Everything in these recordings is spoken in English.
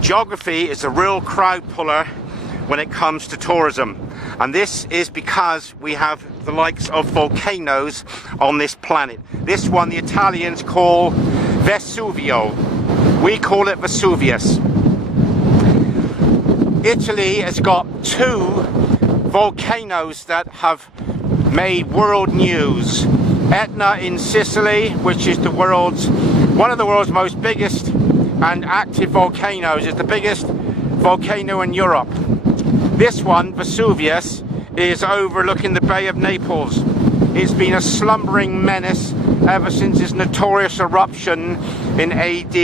Geography is a real crowd puller when it comes to tourism, and this is because we have the likes of volcanoes on this planet. This one the Italians call Vesuvio. We call it Vesuvius. Italy has got 2 volcanoes that have made world news. Etna in Sicily, which is one of the world's most biggest and active volcanoes, is the biggest volcano in Europe. This one, Vesuvius, is overlooking the Bay of Naples. It's been a slumbering menace ever since its notorious eruption in AD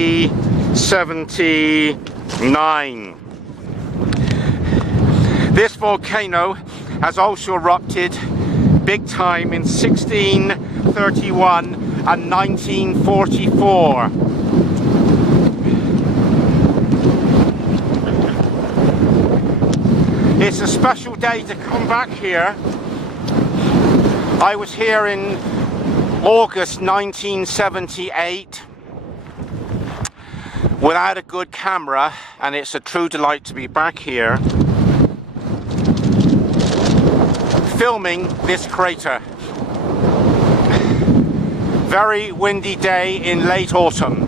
79. This volcano has also erupted big time in 1631 and 1944. It's a special day to come back here. I was here in August 1978 without a good camera, and it's a true delight to be back here filming this crater. Very windy day in late autumn.